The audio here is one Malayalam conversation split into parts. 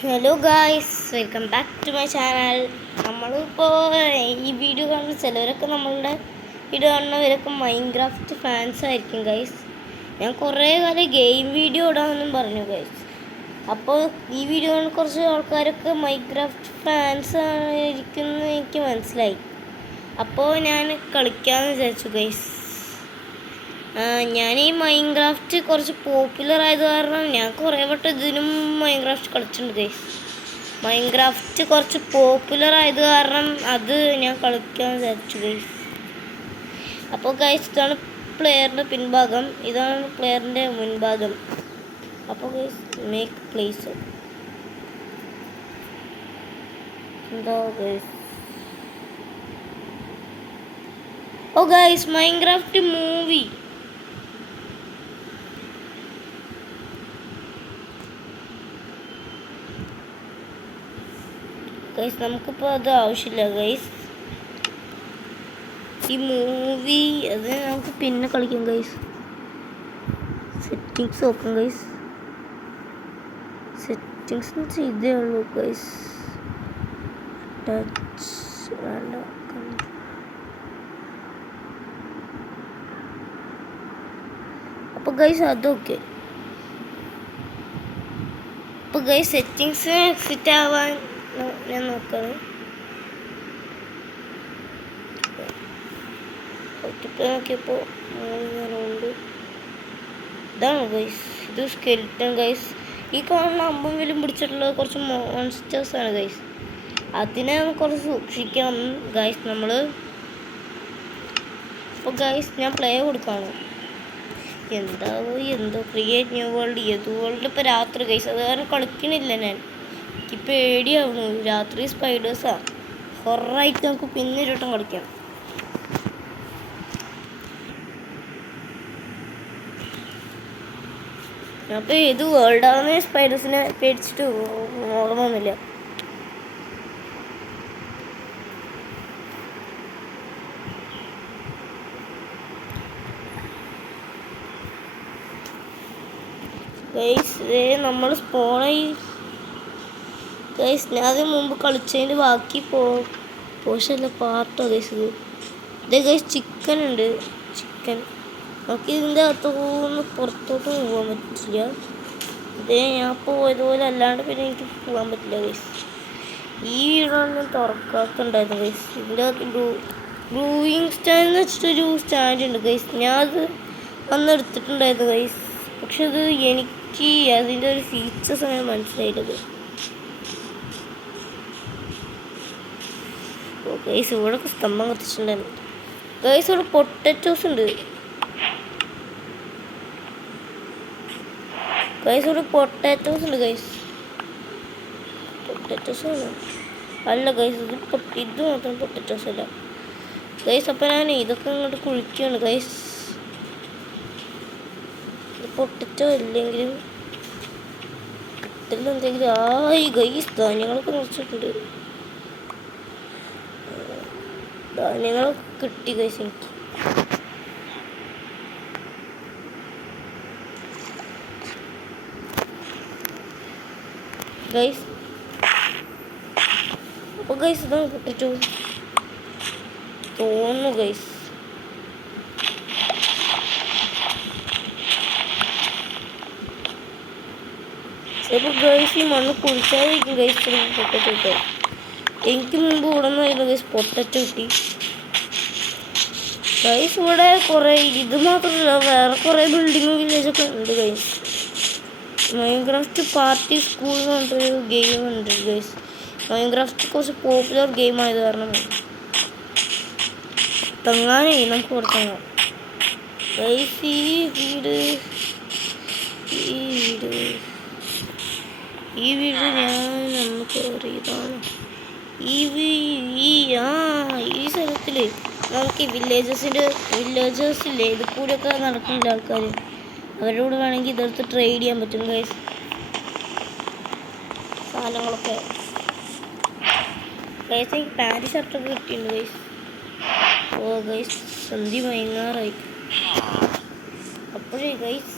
Hello guys, welcome back to my channel. നമ്മളിപ്പോൾ ഈ വീഡിയോ കാണുന്ന ചിലവരൊക്കെ നമ്മളുടെ വീഡിയോ കാണുന്നവരൊക്കെ മൈൻക്രാഫ്റ്റ് ഫാൻസ് ആയിരിക്കും ഗൈസ്. ഞാൻ കുറേ കാലം ഗെയിം വീഡിയോ ഇടാമെന്നും പറഞ്ഞു ഗൈസ്. അപ്പോൾ ഈ വീഡിയോ കാണുന്ന കുറച്ച് ആൾക്കാരൊക്കെ മൈൻക്രാഫ്റ്റ് ഫാൻസ് ആയിരിക്കുമെന്ന് എനിക്ക് മനസ്സിലായി. അപ്പോൾ ഞാൻ കളിക്കാമെന്ന് വിചാരിച്ചു ഗൈസ്. ഞാൻ ഈ മൈൻക്രാഫ്റ്റ് കുറച്ച് പോപ്പുലർ ആയത് കാരണം ഞാൻ കുറേ വട്ടം ഇതിനും മൈൻക്രാഫ്റ്റ് കളിച്ചിട്ടുണ്ട് ഗൈസ്. മൈൻക്രാഫ്റ്റ് കുറച്ച് പോപ്പുലർ ആയത് കാരണം അത് ഞാൻ കളിക്കാൻ വിചാരിച്ചു ഗൈസ്. അപ്പോൾ ഗൈസ്, ഇതാണ് പ്ലെയറിൻ്റെ പിൻഭാഗം, ഇതാണ് പ്ലെയറിൻ്റെ മുൻഭാഗം. അപ്പോൾ ഗൈസ്, മേക്ക് പ്ലേസ് എന്താ ഗൈസ്. ഓ ഗൈസ്, മൈൻക്രാഫ്റ്റ് മൂവി. ഗൈസ്, നമുക്കിപ്പോൾ അത് ആവശ്യമില്ല ഗൈസ്. ഈ മൂവി അത് നമുക്ക് പിന്നെ കളിക്കാം ഗൈസ്. സെറ്റിങ്സ് നോക്കാം ഗൈസ്. സെറ്റിങ്സ് ചെയ്തേ ഉള്ളൂ ഗൈസ്. ടച്ച് വേണ്ട. അപ്പോൾ ഗൈസ് അതൊക്കെ. അപ്പോൾ ഗൈസ്, സെറ്റിങ്സ് എക്സിറ്റ് ആവാൻ ഞാൻ നോക്കണം. നോക്കിയപ്പോൾ ഉണ്ട്. ഇതാണ് ഗൈസ്, ഇത് സ്കെൽറ്റൺ ഗൈസ്. ഈ കാണുന്ന അമ്പും വിലും പിടിച്ചിട്ടുള്ള കുറച്ച് മോൺസ്റ്റേഴ്സാണ് ഗൈസ്. അതിനെ കുറച്ച് സൂക്ഷിക്കണം ഗൈസ് നമ്മൾ. അപ്പോൾ ഗൈസ്, ഞാൻ പ്ലേ കൊടുക്കുകയാണ്. എന്തോ ക്രിയേറ്റ് ന്യൂ വേൾഡ്. ഏത് വേൾഡ് ഇപ്പോൾ രാത്രി ഗൈസ്, അത് കാരണം കളിക്കണില്ല ഞാൻ. എനിക്ക് പേടിയാവുന്നു. രാത്രി സ്പൈഡേഴ്സാ. ഹൊറായിട്ട് നമുക്ക് പിന്നെ ഒരു വട്ടം കളിക്കാം. അപ്പോൾ ഏത് വേൾഡാണെന്ന് സ്പൈഡേഴ്സിനെ പേടിച്ചിട്ട് ഓർമ്മ ഒന്നുമില്ല. ഗൈസ്, നമ്മൾ സ്പോണായി ഗൈസ്. ഞാൻ അതിന് മുമ്പ് കളിച്ചതിൻ്റെ ബാക്കി പോഷല്ല പാർട്ടോ ഗൈസ്. ഇതേ ഗൈസ്, ചിക്കൻ ഉണ്ട്. ചിക്കൻ നമുക്ക് ഇതിൻ്റെ അകത്തുനിന്ന് പുറത്തോട്ട് പോകാൻ പറ്റില്ല. ഇതേ ഞാൻ പോയതുപോലെ അല്ലാണ്ട് പിന്നെ എനിക്ക് പോകാൻ പറ്റില്ല ഗൈസ്. ഈ വീടാണ് തുറക്കാത്തുണ്ടായിരുന്നു ഗൈസ്. ഇതിൻ്റെ അകത്ത് ബ്ലൂയിങ് സ്റ്റാൻഡ് എന്ന് വെച്ചിട്ടൊരു സ്റ്റാൻഡ് ഉണ്ട് ഗൈസ്. ഞാൻ അത് അന്ന് എടുത്തിട്ടുണ്ടായിരുന്നു ഗൈസ്. പക്ഷെ അത് എനിക്ക് അതിൻ്റെ ഒരു ഫീച്ചേഴ്സ് അങ്ങനെ മനസ്സിലായില്ലത് ഗൈസ്. ഇവിടെ സ്തംഭം കത്തിച്ചിട്ടുണ്ടായിരുന്നു ഗൈസ്. ഇവിടെ പൊട്ടറ്റോസ് ഉണ്ട് ഗൈസ്. ഇവിടെ പൊട്ടാറ്റോസ് ഉണ്ട് ഗൈസ്. പൊട്ടാറ്റോസ് ആണ് അല്ല ഗൈസ്, ഇത് മാത്രം പൊട്ടാറ്റോസ് അല്ല ഗൈസ്. അപ്പം ഞാൻ ഇതൊക്കെ ഇങ്ങോട്ട് കുഴിക്കുകയാണ് ഗൈസ്. പൊട്ടറ്റോ ഇല്ലെങ്കിലും എന്തെങ്കിലും ആയി ഗൈസ്. ധാന്യങ്ങളൊക്കെ നിറച്ചിട്ടുണ്ട്. ധാന്യങ്ങളൊക്കെ കിട്ടി ഗൈസ് എനിക്ക്. ഗൈസ്, അപ്പോൾ ഗൈസ് ഇതാണ് പൊട്ടറ്റോ തോന്നുന്നു ഗൈസ്. ചിലപ്പോൾ ഗൈസ് ഈ മണ്ണ് കുഴിച്ചായിരിക്കും ഗൈസ് പൊട്ടറ്റോ കിട്ടുക. എനിക്ക് മുമ്പ് ഇവിടെ നിന്നായിരുന്നു ഗൈസ് പൊട്ടറ്റോ കിട്ടി ഗൈസ്. ഇവിടെ കുറേ ഇത് മാത്രമല്ല, വേറെ കുറേ ബിൽഡിങ്ങും വില്ലേജൊക്കെ ഉണ്ട് ഗൈസ്. മൈൻക്രാഫ്റ്റ് പാർട്ടി സ്കൂൾ എന്ന് പറഞ്ഞിട്ടൊരു ഗെയിം ഉണ്ട് ഗൈസ്. മൈൻക്രാഫ്റ്റ് കുറച്ച് പോപ്പുലർ ഗെയിം ആയത് കാരണം തങ്ങാനേ നമുക്ക് കൊടുത്തങ്ങാം ഗൈസ്. ഈ വീട് ഞാൻ നമുക്ക് അറിയതാണ്. ഈ സ്ഥലത്തിൽ നമുക്ക് വില്ലേജേഴ്സില്ലേ, ഇത് കൂടെയൊക്കെ നടക്കുന്നില്ല ആൾക്കാർ. അവരോട് വേണമെങ്കിൽ ഇതെടുത്ത് ട്രേഡ് ചെയ്യാൻ പറ്റും ഗൈസ്, സാധനങ്ങളൊക്കെ ഗൈസ്. എനിക്ക് പാൻറ് ഷർട്ടൊക്കെ കിട്ടിയിട്ടുണ്ട് ഗൈസ്. ഓ ഗൈസ്, സന്ധി മയങ്ങാറായി. അപ്പോഴേ ഗൈസ്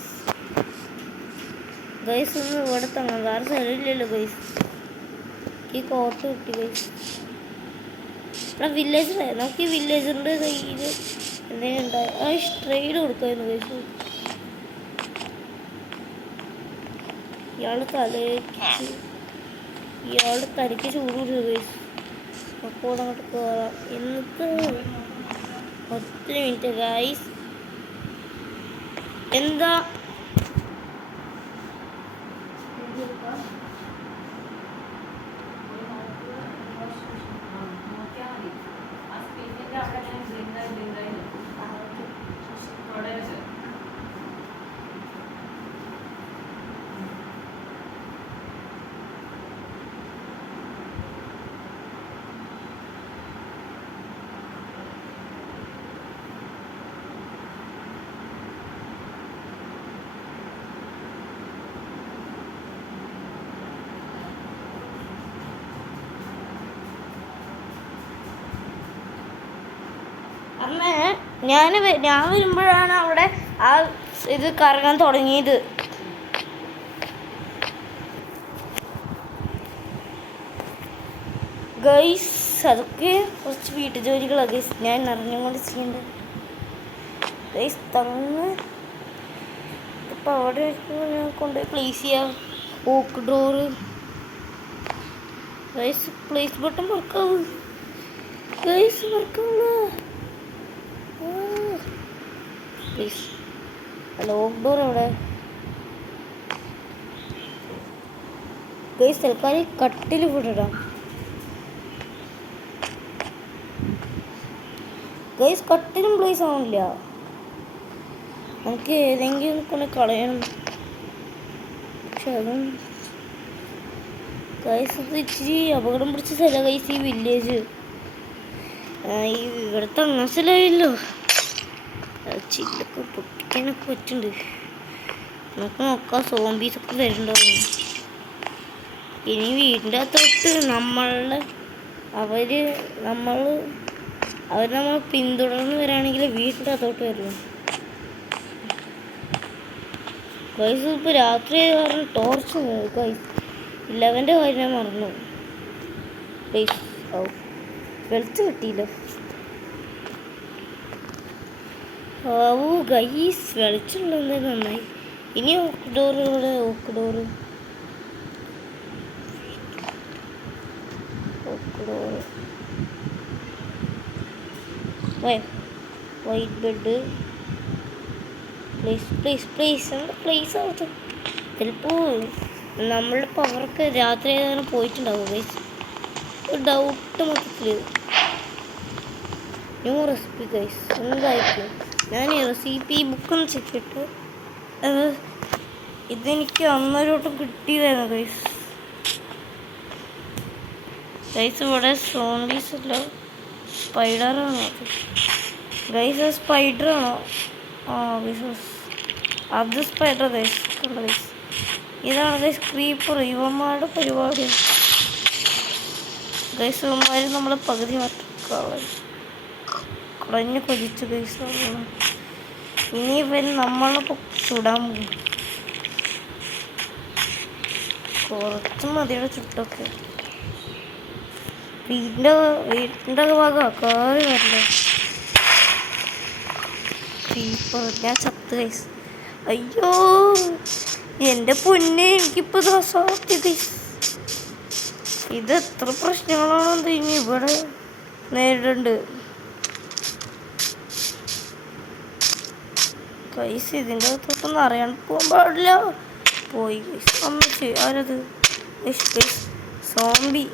ഗൈസ് ഒന്ന് ഇവിടെ തങ്ങാം, വേറെ സ്ഥലമില്ലല്ലോ ഗൈസ്. ഈ കോട്ട് കിട്ടി ഗൈസ്. ഇവിടെ വില്ലേജ് നമുക്ക് ഈ വില്ലേജറിൻ്റെ കയ്യിൽ എന്തെങ്കിലും ഉണ്ടായി ആ ട്രേഡ് കൊടുക്കായിരുന്നു ഗൈസ്. ഇയാളുടെ തലയ്ക്ക് ചൂട് കൊടുത്തു ഗൈസ്. അപ്പോൾ അങ്ങോട്ട് കയറാം. എന്നിട്ട് 10 മിനിറ്റ് ഗൈസ്. എന്താ അമ്മ ഞാൻ വരുമ്പോഴാണ് അവിടെ ആ ഇത് കറങ്ങാൻ തുടങ്ങിയത്. ഗൈസ് അതൊക്കെ കുറച്ച് വീട്ടു ജോലികളാണ് ഗൈസ് ഞാൻ അറിഞ്ഞുകൊണ്ട് ചെയ്യേണ്ടത്. ഗൈസ് തങ്ങ് ഇപ്പം അവിടെ ഞാൻ കൊണ്ടുപോയി പ്ലേസ് ചെയ്യാം. Oak door guys place button വർക്കാവും ഗൈസ് വർക്കാവുന്ന പ്ലീസ്. ലോക്ക് ഡോർ എവിടെ ഗൈസ്? തൽക്കാലം കട്ടിൽ വിടടാം ഗൈസ്. കട്ടിലും പ്ലേസ് ആവണില്ല. നമുക്ക് ഏതെങ്കിലും കൊണ്ട് കളയണം. പക്ഷെ അതും ഗൈസ് അത് ഇച്ചിരി അപകടം പിടിച്ച സ്ഥലം ഗൈസ്. ഈ വില്ലേജ് ഇവിടുത്തെ അങ്ങനല്ലോ ചില്ലൊക്കെ പൊട്ടിക്കാനൊക്കെ പറ്റുന്നുണ്ട്. നമുക്ക് നോക്കാം സോംബീസൊക്കെ വരുന്നുണ്ടാവും. ഇനി വീടിൻ്റെ അകത്തോട്ട് അവർ നമ്മൾ പിന്തുടർന്ന് വരാണെങ്കിൽ വീടിൻ്റെ അകത്തോട്ട് വരുന്നു ഗൈസ്. ഇപ്പോൾ രാത്രി കാരണം ടോർച്ച് ഗൈസ് 11 കാര്യം ഞാൻ മറന്നു ഗൈസ്. വെളുത്ത് കിട്ടിയില്ല. ഓ ഗൈസ് വെളിച്ചുള്ളത് നന്നായി. ഇനി ഓക്ക് ഡോറ് വൈറ്റ് ബെഡ് പ്ലേസ് ആവട്ടെ. ചിലപ്പോൾ നമ്മളുടെ പവറൊക്കെ രാത്രി ഏതാനും പോയിട്ടുണ്ടാവും ഗൈസ്. ഒരു ഡൗട്ട് മൊത്തത്തിൽ. ന്യൂ റെസിപ്പി ഗൈസ് എന്തായിരിക്കും? ഞാൻ ഈ റെസിപ്പി ബുക്കൊന്ന് ചെക്കിട്ട് ഇതെനിക്ക് അന്നേരോട്ടും കിട്ടിയതായിരുന്നു ഗൈസ്. ഇവിടെ സോംബീസ് അല്ല സ്പൈഡറാണോ ഗൈസ്? സ്പൈഡറാണോ? ആ ഗൈസ് അത് സ്പൈഡർ ഗൈസ്. കണ്ട ഗൈസ് ഇതാണ് ഗൈസ് ക്രീപ്പർ. ഇവന്മാരുടെ പരിപാടിയാണ് ഗൈസ്. ഇവന്മാർ നമ്മളെ പകുതി മാറ്റാൻ കുടഞ്ഞ് കൊതിച്ചു ഗൈസ്. ഇനി ഇവൻ നമ്മളെ ചുടാൻ പോകും. കുറച്ച് മതിയുടെ ചുട്ടൊക്കെ വീടിൻ്റെ ഭാഗം കയറി വരില്ല. ഞാൻ ചത്ത് ഗൈസ്. അയ്യോ എൻ്റെ പൊന്നെ എനിക്കിപ്പോൾ സാധ്യ ഗൈസ്. ഇത് എത്ര പ്രശ്നങ്ങളാണോ ഇനി ഇവിടെ നേരിടുന്നുണ്ട് ഗൈസ്. ഇതിൻ്റെ അകത്തോട്ടൊന്നും അറിയാൻ പോകാൻ പാടില്ല. പോയി ഗൈസ്. ആരത് ഗൈസ്? സോംബി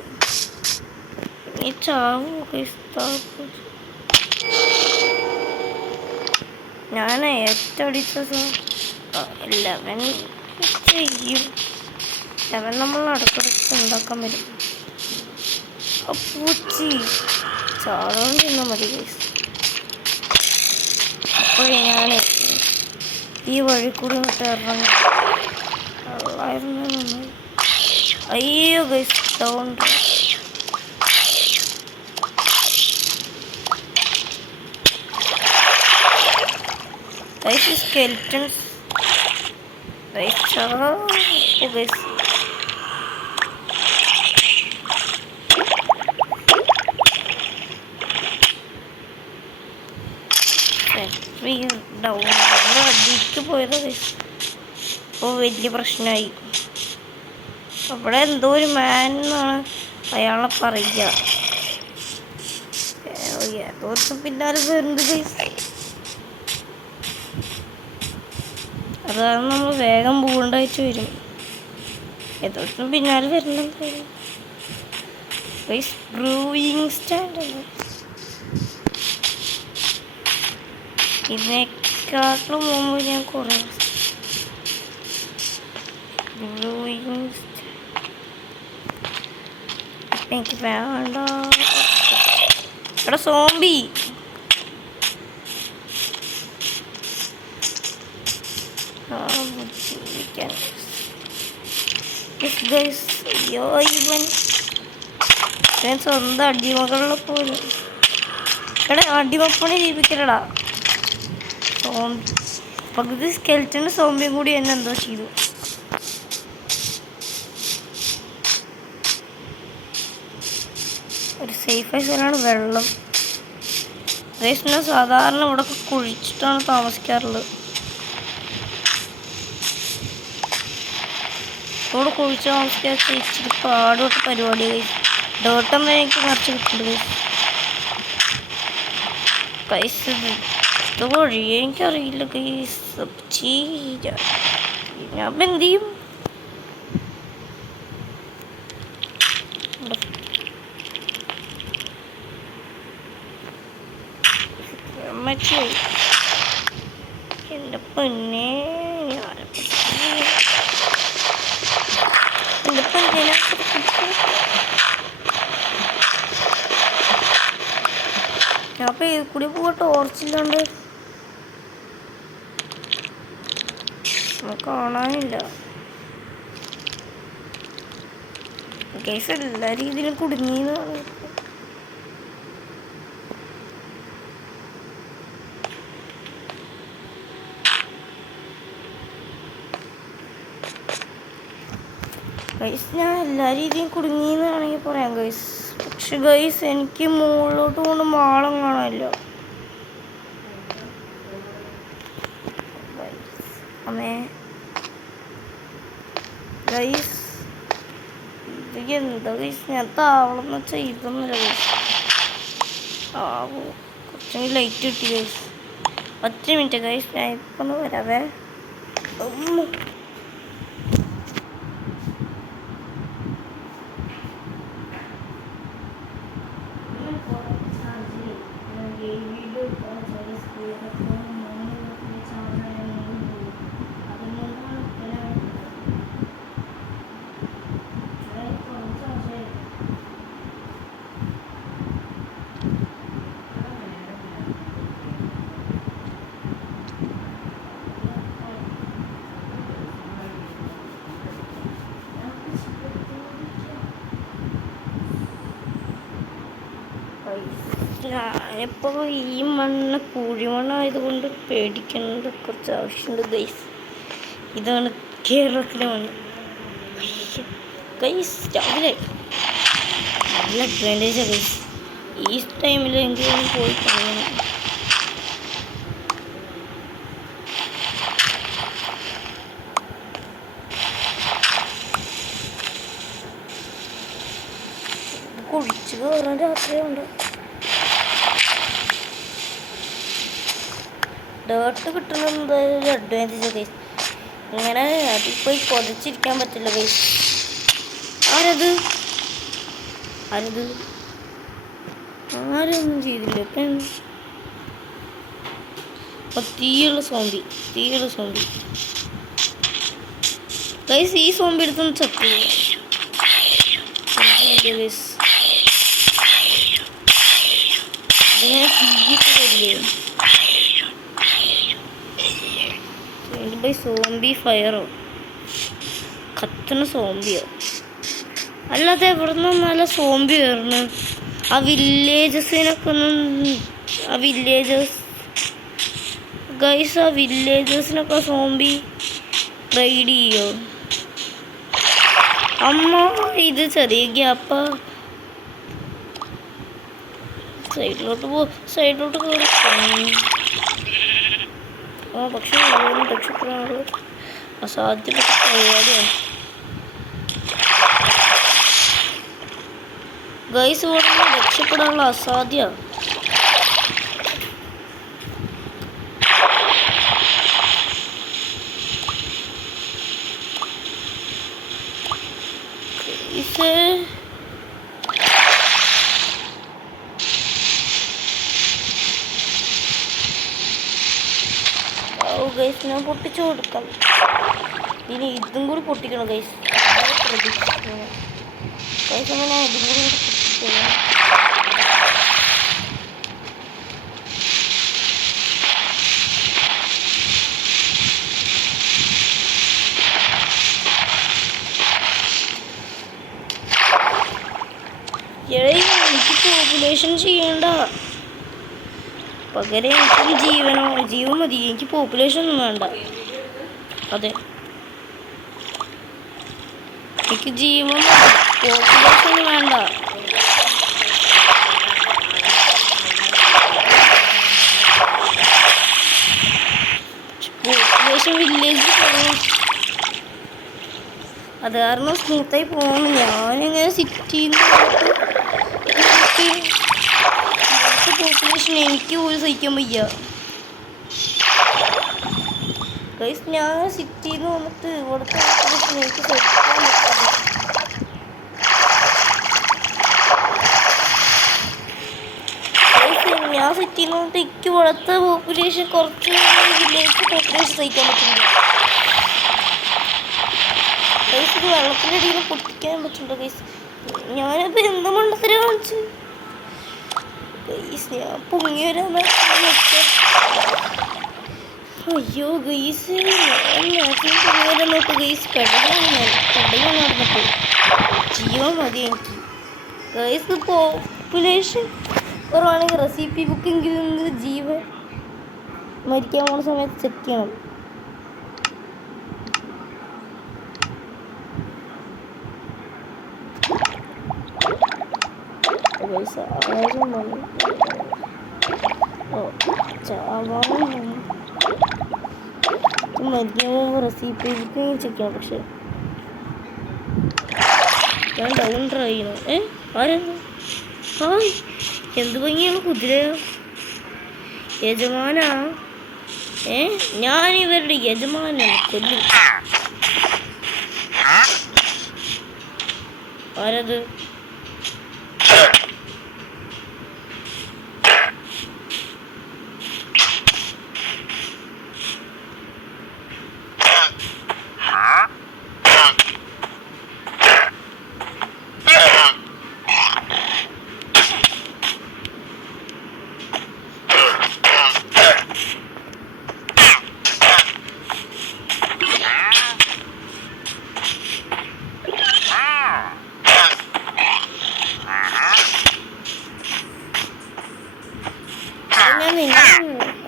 ഈ ചാവൂ ഗൈസ്. ഞാൻ ഏറ്റടിച്ച 11 ചെയ്യും. 11 നമ്മൾ അടുത്തടുത്ത് ഉണ്ടാക്കാൻ പറ്റും. പൂച്ചി ചാടാൻ തിന്നാൽ മതി ഗൈസ്. അപ്പോൾ ഞാൻ ഈ വഴി കൂടി ഇങ്ങോട്ട് ഇറങ്ങി നന്നായി. അയ്യോ ഗൈസ് ഡൗൺ. ഗൈസ് സ്കെൽറ്റൻസ് അടിക്ക് പോയത് അപ്പോൾ വലിയ പ്രശ്നമായി. അവിടെ എന്തോ ഒരു മാൻ എന്നാണ് അയാളെ പറയുക. ഏതോർത്തും പിന്നാലെ വരുന്നത് അതാണ് നമ്മൾ വേഗം പോകേണ്ടതായിട്ട് വരും. ഏതോർത്തും പിന്നാലെ വരുന്നുണ്ടായിരുന്നു. ബ്രൂയിങ് സ്റ്റാൻഡ് അല്ലേ ഇതിനെക്കാട്ടിലും മുമ്പ് ഞാൻ കുറേ ബ്രൂയിങ് എനിക്ക് വേണ്ട. എടാ സോംബി ജീവിക്കാൻ. അയ്യോ ഇവൻ സ്വന്തം അടിമകളിലെ പോലും. എടാ അടിമപ്പണി ജീവിക്കലടാ. പകുതി സ്കെൽറ്റനും സോംബിയും കൂടി എന്നെ എന്തോ ചെയ്തു. ഒരു സേഫായ സ്ഥലമാണ് വെള്ളം. ഞാൻ സാധാരണ ഇവിടെ കുഴിച്ചിട്ടാണ് താമസിക്കാറുള്ളത്. ഇവിടെ കുഴിച്ച് താമസിക്കാൻ ഇച്ചിരി പാടുപെട്ട പരിപാടി. ഡോട്ടം വരെ എനിക്ക് നിറച്ച് കിട്ടുന്നത് പൈസ വഴി എനിക്കറിയില്ല. ഞാൻ എന്ത് ചെയ്യും? എൻ്റെ പൊന്നെ അപ്പൊ ഈ കൂടി പോവാ ടോർച്ചില്ലാണ്ട് കാണാനില്ല. കേസ് എല്ലാ രീതിയിലും കുടുങ്ങിയെന്നാണ്. ഗൈസ് ഞാൻ എല്ലാ രീതിയും കുടുങ്ങിയെന്ന് വേണമെങ്കിൽ പറയാം ഗൈസ്. പക്ഷെ ഗൈസ് എനിക്ക് മുകളിലോട്ട് കൊണ്ട് മാളം കാണാമല്ലോ. അമ്മേ ഗൈസ് ഇത് എന്താ ഗൈസ്? ഞാൻ താവളം ചെയ്തൊന്നുമില്ല ഗൈസ്. കുറച്ചെങ്കിൽ ലൈറ്റ് കിട്ടി ഗൈസ്. 10 minute guys. ഞാൻ ഇപ്പം ഒന്ന് വരാവേ. ഞാനിപ്പോൾ ഈ മണ്ണ് കുഴിമണ്ണായതുകൊണ്ട് പേടിക്കേണ്ട കുറച്ച് ആവശ്യമുണ്ട് ഗൈസ്. ഇതാണ് കേരളത്തിലെ മണ്ണ് ഗൈസ്. രാവിലെ നല്ല അഡ്വാൻറ്റേജാണ് ഗൈസ്. ഈ ടൈമിൽ എങ്കിലും പോയി പറയണം. കുഴിച്ച് കയറാൻ രാത്രിയുണ്ട്. ഡേർട്ട് കിട്ടുന്നത് ഒരു അഡ്വാൻറ്റേജ് ഗൈസ്. ഇങ്ങനെ അതിൽ പോയി പൊതിച്ചിരിക്കാൻ പറ്റില്ല ഗൈസ്. ആരൊന്നും ചെയ്തില്ല. ഇപ്പം തീയുള്ള സോംബി ഗൈസ്. ഈ സോംബി എടുത്തൊന്ന് ചത്തു ഗൈസ്. ഇങ്ങനെ തീയിട്ട് വരില്ലേ സോംബി ഫയറോ കത്തുന്ന സോംബിയോ? അല്ലാതെ എവിടെ നിന്നും നല്ല സോംബി വരണം. ആ വില്ലേജസിനൊക്കെ ഗൈസ് ആ വില്ലേജസിനൊക്കെ സോംബി റൈഡ് ചെയ്യോ? അമ്മ ഇത് ചെറിയ ഗ്യാപ്പാ. സൈഡിലോട്ട് കയറി. പക്ഷെ രക്ഷപ്പെടാനുള്ള അസാധ്യപ്പെട്ട പരിപാടിയാണ് ഗൈസ്. ഇവിടെ രക്ഷപ്പെടാനുള്ള അസാധ്യ. ഗൈസ് ഞാൻ പൊട്ടിച്ചു കൊടുക്കാം. ഇനി ഇതും കൂടി പൊട്ടിക്കണം ഗൈസ്. ഗൈസ് അങ്ങനെ ഇതും കൂടി പൊട്ടിക്കണം. എനിക്ക് പോപ്പുലേഷൻ ചെയ്യണ്ട, പകരം എനിക്ക് ജീവൻ മതി. എനിക്ക് പോപ്പുലേഷൻ ഒന്നും വേണ്ട. അതെ, എനിക്ക് ജീവൻ മതി, പോപ്പുലേഷൻ ഒന്നും വേണ്ട. പോപ്പുലേഷൻ വില്ലേജ് അത് കാരണം സ്മൂത്തായി പോകണം. ഞാനിങ്ങനെ സിറ്റിന്ന് പോപ്പുലേഷൻ എനിക്ക് പോലും സഹിക്കാൻ വയ്യ ഗൈസ്. ഞാൻ സിറ്റിന്ന് വന്നിട്ട് ഇവിടുത്തെ പോപ്പുലേഷൻ എനിക്ക് സഹിക്കാൻ പറ്റില്ല. ഞാൻ സിറ്റിന്ന് വന്നിട്ട് എനിക്ക് ഇവിടുത്തെ പോപ്പുലേഷൻ കുറച്ച് വില്ലേജ് പോപ്പുലേഷൻ സഹിക്കാൻ പറ്റില്ല ഗൈസ്. ഇത് വെള്ളത്തിൻ്റെ അടിയിൽ പൊട്ടിക്കാൻ പറ്റുന്നുണ്ടോ ഗൈസ്? ഞാനപ്പോൾ എന്ത് മണ്ടത്തരം കാണിച്ചു ഗൈസ്. ഞാൻ പൊങ്ങി വരാൻ അയ്യോ ഗൈസ്. ഞാൻ പൊങ്ങി വരാൻ നോക്കൂ ഗൈസ്. പെടയാണ് നടന്നപ്പോൾ. ജീവൻ മതി എനിക്ക് ഗൈസ്. പോപ്പുലേഷൻ കുറവാണെങ്കിൽ റെസിപ്പി ബുക്കെങ്കിലും ജീവൻ മരിക്കാൻ പോകുന്ന സമയത്ത് ചെക്ക് ചെയ്യണം. റെസിപ്പി ചെക്ക് ചെയ്യണം. പക്ഷെ ഞാൻ ഡൗൺ ട്രൈ ചെയ്യണം. ആരെന്ത് എന്ത് ഭംഗിയാണ് കുതിരയോ? യജമാനാ? ഞാൻ ഇവരുടെ യജമാനാണ്. കൊല്ലും. ആരത്?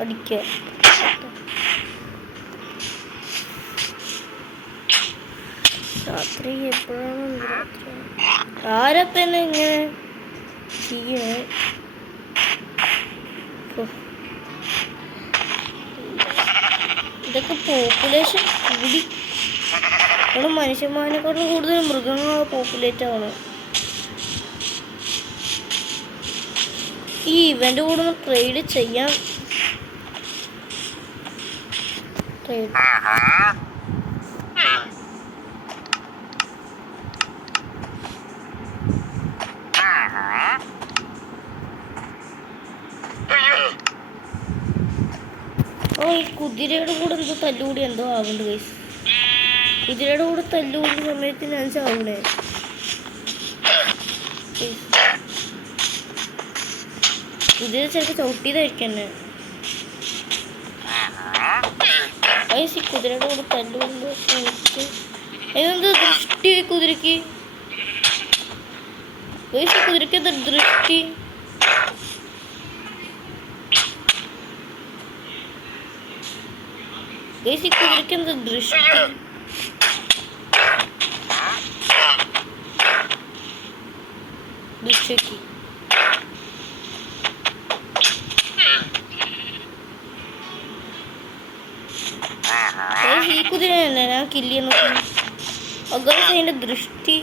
അടിക്കുക. രാത്രി എപ്പോഴാണ്? ആരപ്പന്നെ ഇങ്ങനെ ചെയ്യണേ? ഇതൊക്കെ പോപ്പുലേഷൻ കൂടി. ഇവിടെ മനുഷ്യന്മാരെക്കാളും കൂടുതൽ മൃഗങ്ങൾ പോപ്പുലേറ്റ് ആവണം. ഈ ഇവൻ്റെ കൂടെ ഒന്ന് ട്രേഡ് ചെയ്യാം. ട്രേഡ് ഈ കുതിരയുടെ കൂടെ എന്തോ തല്ലുകൂടി എന്തോ ആവുന്നുണ്ട് ഗൈസ്. കുതിരയുടെ കൂടെ തല്ലുകൂടുന്ന സമയത്ത് ഞാൻ ചാവണേ. കുതിര ചിലപ്പോൾ ചവിട്ടിയതായിരിക്കും തന്നെ. ഗൈസ് ഈ കുതിരയുടെ കൂടെ തല്ലുകൂടുമ്പോൾ എനിക്ക് അതെന്താ ദൃഷ്ടി കുതിരക്ക്? ഗൈസ് ഈ കുതിരക്ക് എന്താ ദൃഷ്ടി? ഗൈസ് ഈ കുതിരക്ക് എന്താ ദൃഷ്ടി? പിടിച്ചു വെക്കി. ഈ കുതിര തന്നെ ഞാൻ കില്ല് ചെയ്യാൻ നോക്കുന്നു. അതിന്റെ ദൃഷ്ടി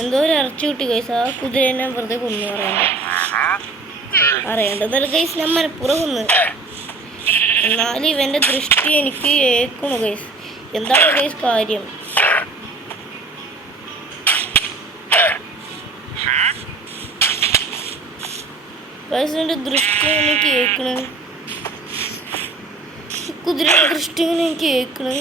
എന്തോ ഒരു ഇറച്ചി കിട്ടി ഗൈസ്. ആ കുതിരനെ വെറുതെ കൊന്നു അറിയേണ്ടതല്ല ഗൈസ്. ഞാൻ മനപ്പുറം കൊന്ന്. എന്നാലും ഇവന്റെ ദൃഷ്ടി എനിക്ക് ഏക്കണു ഗൈസ്. എന്താണ് ഗൈസ് കാര്യം? ഗൈസിന്റെ ദൃഷ്ടി എനിക്ക് ഏക്കണ്. കുതിരയുടെ ദൃഷ്ടി ഇങ്ങനെ എനിക്ക് ഏക്കണ്.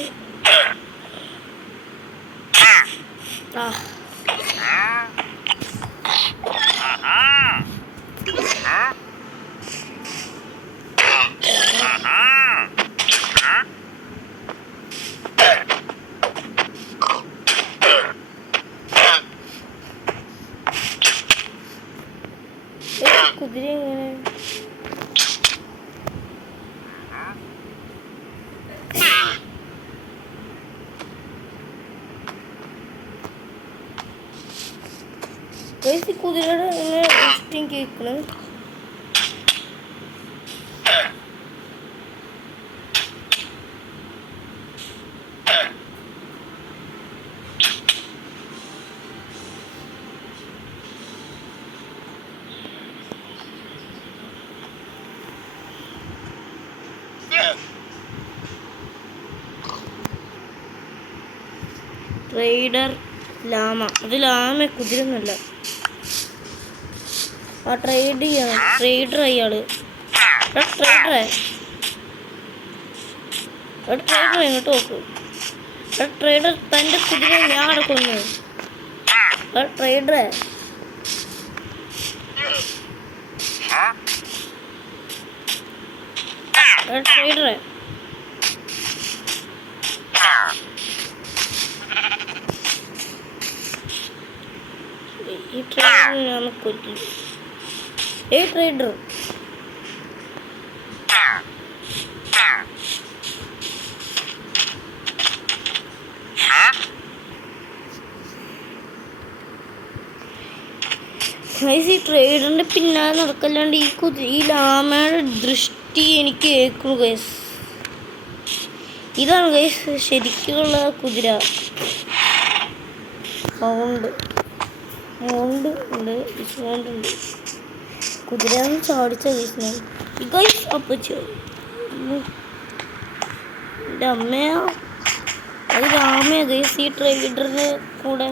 കുതിര എങ്ങനെ കുതിരയുടെ എങ്ങനെ ദൃഷ്ടിയും കേൾക്കണം. ട്രേഡർ ലാമ. അത് ലാമ കുതിരൊന്നുമല്ല. ആ ട്രേഡ് ചെയ്യണം. ട്രേഡർ അയാള്. ട്രേഡറെ ഇങ്ങോട്ട് നോക്കൂ. ട്രേഡർ തൻ്റെ കുതിര ഞാൻ അടക്കുന്നു. ട്രേഡറെ ട്രേഡറെ ഈ ട്രേഡർ ഞാൻ കൊല്ലു. ട്രേഡർ ഈ ട്രേഡറിന്റെ പിന്നാലെ നടക്കല്ലാണ്ട് ഈ ലാമയുടെ ദൃഷ്ടി എനിക്ക് കേൾക്കുന്നു ഗൈസ്. ഇതാണ് ഗൈസ് ശരിക്കുള്ള കുതിര. സൗണ്ട് ഉണ്ട്. സൗണ്ട് ഉണ്ട്. കുതിര ചാടിച്ച ഗൈസ്. ഗൈസ് അപ്പച്ചോ എൻ്റെ അമ്മയാ. അത് രാമയാ ഗൈസ്. ഈ ട്രേഡറിന് കൂടെ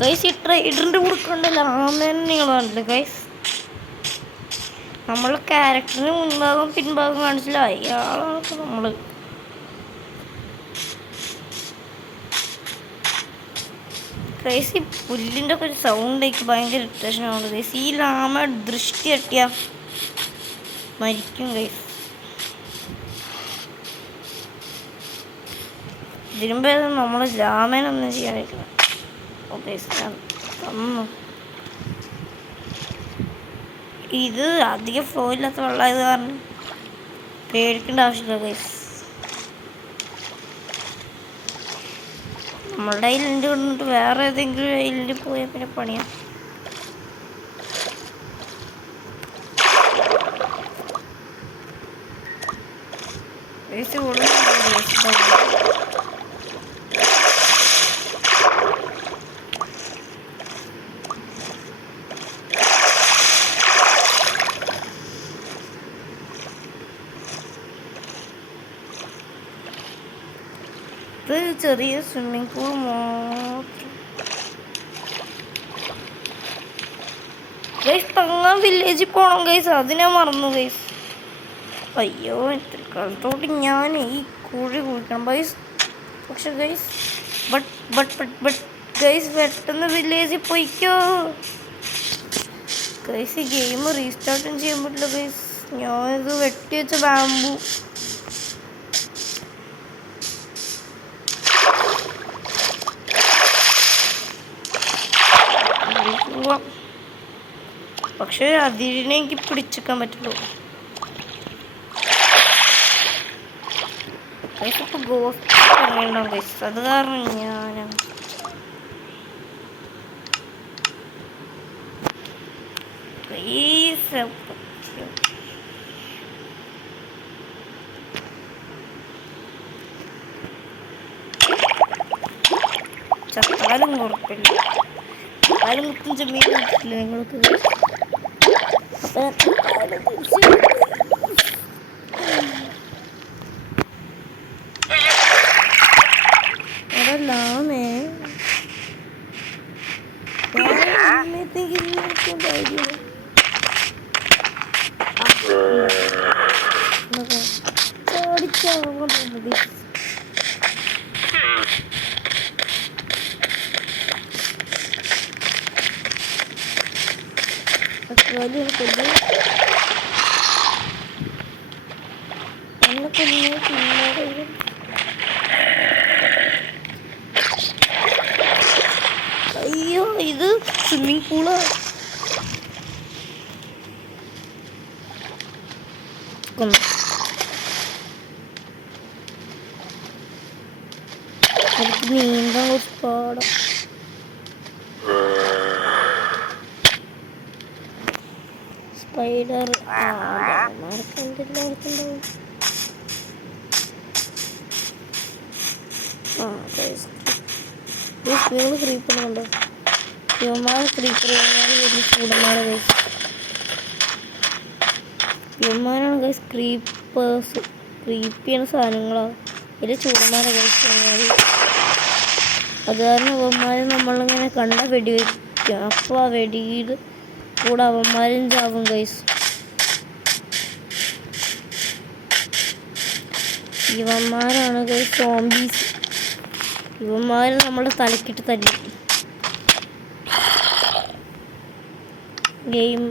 ഗൈസ് ഈ ട്രേഡറിൻ്റെ കൂടെ കണ്ടല്ലോ ആമേനെ നിങ്ങൾ കണ്ടില്ല ഗൈസ്. നമ്മളെ ക്യാരക്ടറിന് മുൻഭാഗം പിൻഭാഗം കാണിച്ചില്ല. അയാളാണ് നമ്മൾ. ഗൈസ് ഈ പുല്ലിൻ്റെ ഒക്കെ ഒരു സൗണ്ട് എനിക്ക് ഭയങ്കര ഇറിറ്റേഷൻ ആവുന്നത് ഗൈസ്. ഈ ലാമ ദൃഷ്ടി തട്ടിയാ മരിക്കും ഗൈസ്. ഇതിനുമ്പേ നമ്മൾ ലാമേനൊന്നും ചെയ്യാനിരിക്കണം. ഇത് അധികം ഫ്ലോ ഇല്ലാത്ത വെള്ളമായത് കാരണം പേടിക്കേണ്ട ആവശ്യമില്ല ഗൈസ്. നമ്മളുടെ ഐലൻഡ് കൊണ്ടിട്ട് വേറെ ഏതെങ്കിലും ഐലൻഡിൽ പോയാൽ പിന്നെ പണിയാം. ഗൈസ് ചെറിയ സ്വിമ്മിംഗ് പൂൾ മാത്രം ഗൈസ്. തങ്ങാൻ വില്ലേജിൽ പോകണം ഗൈസ്. അതിനെ മറന്നു ഗൈസ്. അയ്യോ എത്ര കാലത്തോട്ട് ഞാൻ ഈ കുഴി കുഴിക്കണം ഗൈസ്. പക്ഷെ ഗൈസ് ബട്ട് ഗൈസ് പെട്ടെന്ന് വില്ലേജിൽ പോയിക്കോ ഗൈസ്. ഈ ഗെയിം റീസ്റ്റാർട്ടും ചെയ്യാൻ പറ്റില്ല ഗൈസ്. ഞാനിത് വെട്ടി വെച്ച ബാമ്പു പക്ഷെ അതിനെ എനിക്ക് പിടിച്ചെടുക്കാൻ പറ്റുള്ളൂ. ഇപ്പൊ ഗോസ്റ്റ് ഇറങ്ങിയിട്ടുണ്ടാവും ഗൈസ്, അത് കാരണം ഞാൻ ചത്താലും കുഴപ്പമില്ല, ചത്താലും കുത്തും ചെമ്മീൻ കുത്തില്ല നിങ്ങൾക്ക്. അതല്ലാമേ അയ്യോ ഇത് സ്വിമ്മിങ് പൂളാ. എനിക്ക് നീന്താൻ കുറച്ച് പാടാം. സ്പൈഡർ എല്ലായിടത്തുണ്ടാവും. നിങ്ങൾ ക്രീപ്പറുണ്ടോ? യുവമാർ ക്രീപ്പർ വലിയ ചൂടന്മാരെ ഗൈസ്. യുവമാരാണ് ഗൈസ് ക്രീപ്പേഴ്സ്. ക്രീപ്പ് ചെയ്യുന്ന സാധനങ്ങളാണ് വലിയ ചൂടന്മാരെ ഗൈസ്. അത് കാരണം അവന്മാരെ നമ്മളിങ്ങനെ കണ്ട വെടിവെക്കും. അപ്പോൾ ആ വെടിയിൽ കൂടെ അവന്മാരും ചാവും ഗൈസ്. ഇവന്മാരാണ് guys zombies. ഇവന്മാർ നമ്മുടെ തലക്കിട്ട് തല്ലി. ഗെയിം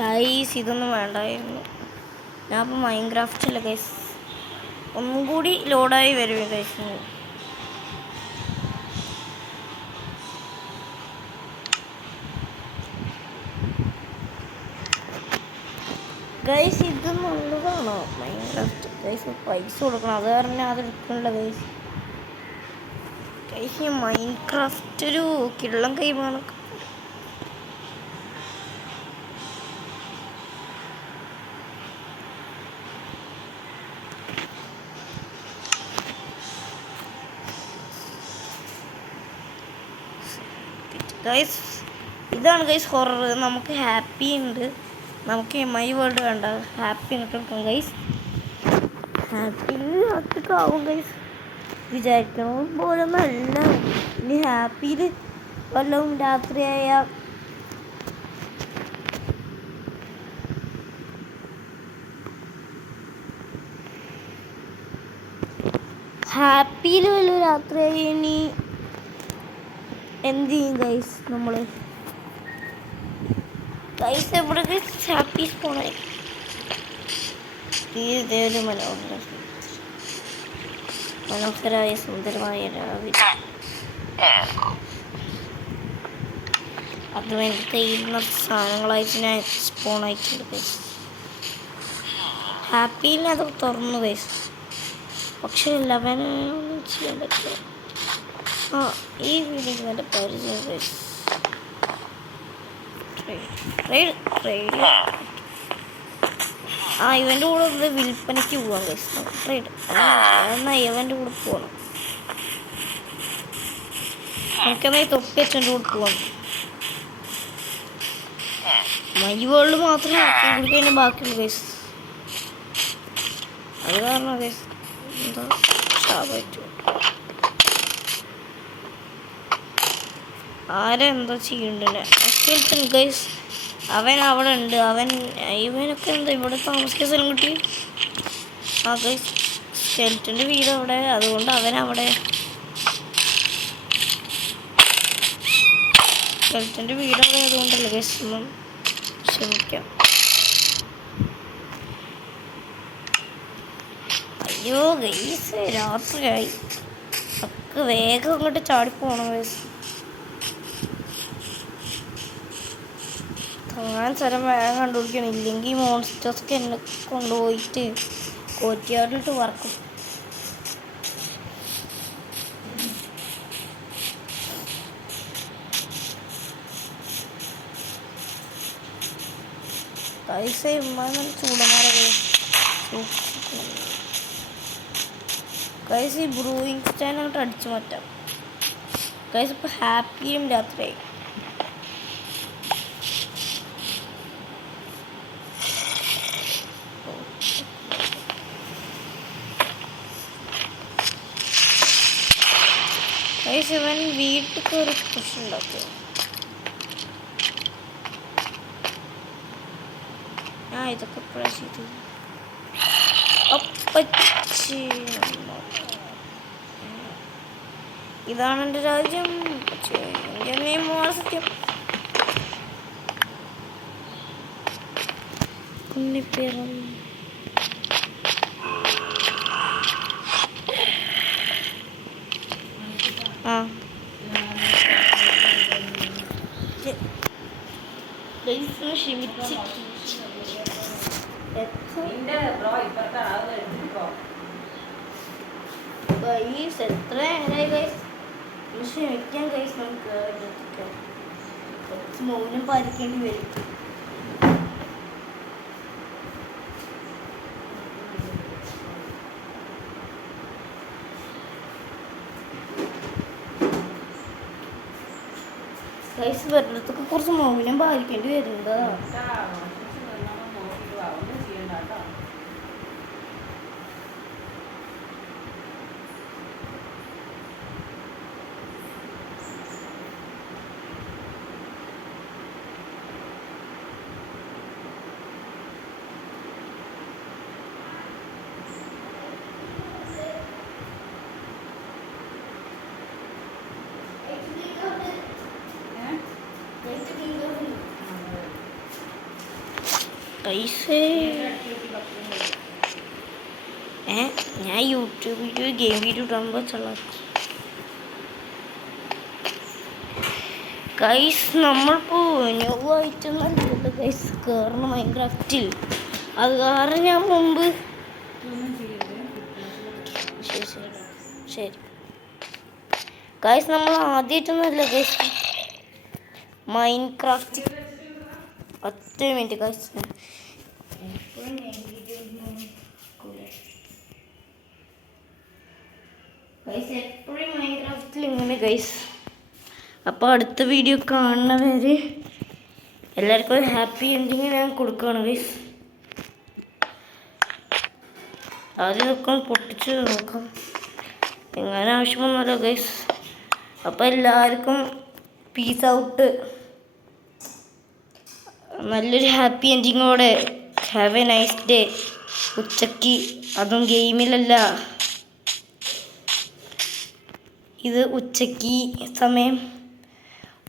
ഗൈസ് ഇതൊന്നും വേണ്ടായിരുന്നു. ഞാൻ ഇപ്പോൾ മൈൻക്രാഫ്റ്റില്ല ഗൈസ്. ഒന്നും കൂടി ലോഡായി വരുമേ ഗൈസ്. ഗൈസ് ഇത് നല്ലതാണോ മൈൻക്രാഫ്റ്റ്? ഗൈസ് പൈസ കൊടുക്കണം, അത് കാരണം അത് എടുക്കണില്ല ഗൈസ്. ഗൈസ് മൈൻക്രാഫ്റ്റ് ഒരു കിള്ളം ഗെയിമാണ്. ഗൈസ് ഇതാണ് ഗൈസ് ഹൊറർ. നമുക്ക് ഹാപ്പി ഉണ്ട്, നമുക്ക് മൈ വേൾഡ് വേണ്ട, ഹാപ്പി കിട്ടും ഗൈസ്. ഹാപ്പി അതൊക്കെ ആവും ഗൈസ്. വിചാരിക്കണം പോലെ നല്ല ഇനി ഹാപ്പിയിൽ വല്ലതും രാത്രിയായ ഹാപ്പിയിൽ വല്ലതും രാത്രിയായി ഇനി എന്ത് ചെയ്യും ഗൈസ്? നമ്മൾ ഗൈസ് എവിടെ ഹാപ്പി സ്പോണായി ഇതേലും മനോഹരമായ സുന്ദരമായ രാവിലെ അത് വേണ്ടി ചെയ്യുന്ന സാധനങ്ങളായിട്ട് ഞാൻ സ്പോൺ ആയിട്ടുണ്ട് ഗൈസ്. ഹാപ്പിയിൽ അത് തുറന്നു ഗൈസ്. പക്ഷെ 11 ഒന്നും ചെയ്യാൻ പറ്റില്ല. ഈ വീഡിയോക്ക് നല്ല പരിചയം ഗൈസ്. ഇവൻ്റെ കൂടെ ഒന്ന് വിൽപ്പനയ്ക്ക് പോവാം ഗൈസ്. ട്രേഡ് എന്നാൽ ഇവൻ്റെ കൂടെ പോകണം. നമുക്കെന്നാൽ തൊപ്പി വെച്ചൻ്റെ കൂടെ പോവാം. മൈ വേൾഡ് മാത്രമേ കൂടി കഴിഞ്ഞാൽ ബാക്കിയുള്ളൂ ഗൈസ്. അത് കാരണം ഗൈസ് എന്താ ശാപറ്റു ആരെന്തോ ചെയ്യണ്ടേ ഗൈസ്. അവൻ അവിടെ ഉണ്ട്. ഇവനൊക്കെ എന്താ ഇവിടെ താമസിക്കുന്ന സ്ഥലം കിട്ടി? ഗൈസ് സ്കെൽറ്റൻ്റെ വീട് അവിടെ, അതുകൊണ്ട് അവനവിടെ. സ്കെൽറ്റൻ്റെ വീട് അവിടെ അതുകൊണ്ടല്ലേ ഗൈസ്. ഒന്നും ക്ഷമിക്കാം. അയ്യോ ഗൈസ് രാത്രിയായി. ഒക്കെ വേഗം അങ്ങോട്ട് ചാടിപ്പോണം ഗൈസ്. തങ്ങാൻ സ്ഥലം വേഗം കണ്ടുപിടിക്കണം, ഇല്ലെങ്കിൽ മോൺസ്റ്റേഴ്സൊക്കെ എന്നെ കൊണ്ടുപോയിട്ട് കോറ്റിയാടിലിട്ട് വറക്കും. പൈസ നല്ല ചൂടന്മാരൊക്കെ കൈസ്. ഈ ബ്രൂയിങ് സ്റ്റാൻഡ് അങ്ങോട്ട് അടിച്ചു മാറ്റാം കൈസ്. ഇപ്പോൾ ഹാപ്പിയും രാത്രിയായി. കൈസ് ഇവൻ വീട്ടിൽ കയറി പ്രശ്നം ഉണ്ടാക്കുക. ഇതൊക്കെ എപ്പോഴാണ് ചെയ്തത്? അപ്പച്ചി, ഇതാണ് എൻ്റെ രാജ്യം. സത്യം കുന്നിപ്പിറം. ക്ഷമിച്ച് ഗൈസ് എത്ര എങ്ങനെയായി ഗൈസ്? ക്ഷമിക്കാൻ ഗൈസ്. നമുക്ക് കുറച്ച് മൗനം പാലിക്കേണ്ടി വരും. ഗൈസ് വെറുതൊക്കെ കുറച്ച് മൗനം പാലിക്കേണ്ടി വരുന്നതാ. ഞാൻ യൂട്യൂബ് വീഡിയോ ഗെയിം വീഡിയോ ഇടുമ്പോൾ ഗൈസ് നമ്മളിപ്പോൾ ന്യൂവായിട്ടൊന്നും ഗൈസ് കയറണം മൈൻക്രാഫ്റ്റിൽ. അത് കാരണം ഞാൻ മുമ്പ് ശരി ഗൈസ് നമ്മൾ ആദ്യമായിട്ടൊന്നുമല്ല ഗൈസ് മൈൻക്രാഫ്റ്റ്. 10 minute guys. എപ്പോഴും മൈൻക്രാഫ്റ്റിൽ ഇങ്ങനെ ഗൈസ്. അപ്പോൾ അടുത്ത വീഡിയോ കാണുന്നവരെ എല്ലാവർക്കും ഒരു ഹാപ്പി എൻഡിങ് ഞാൻ കൊടുക്കുകയാണ് ഗൈസ്. ആദ്യം നോക്കാം, പൊട്ടിച്ച് നോക്കാം. എങ്ങനെ ആവശ്യമൊന്നുമല്ല ഗൈസ്. അപ്പോൾ എല്ലാവർക്കും പീസ് ഔട്ട്. നല്ലൊരു ഹാപ്പി എൻഡിങ്ങോടെ ഹാവ് എ നൈസ് ഡേ. ഉച്ചയ്ക്ക്, അതും ഗെയിമിലല്ല, ഇത് ഉച്ചയ്ക്ക് സമയം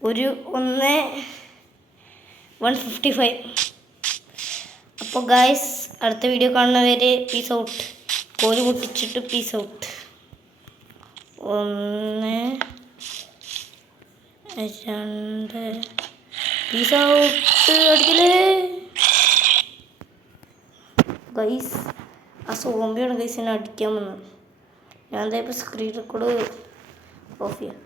ഒരു 1:55. അപ്പോൾ ഗായ്സ് അടുത്ത വീഡിയോ കാണുന്നവരെ പീസ് ഔട്ട്. കോല് പൊട്ടിച്ചിട്ട് പീസ് ഔട്ട്. 1 2 peace out. അടിക്കലേ ഗൈസ്. ആ സോംബിയാണ് ഗൈസ് എന്നെ അടിക്കാൻ വന്നത്. ഞാൻ എന്താ ഇപ്പോൾ സ്ക്രീൻ റെക്കോർഡ് ഓഫ് ചെയ്യാം.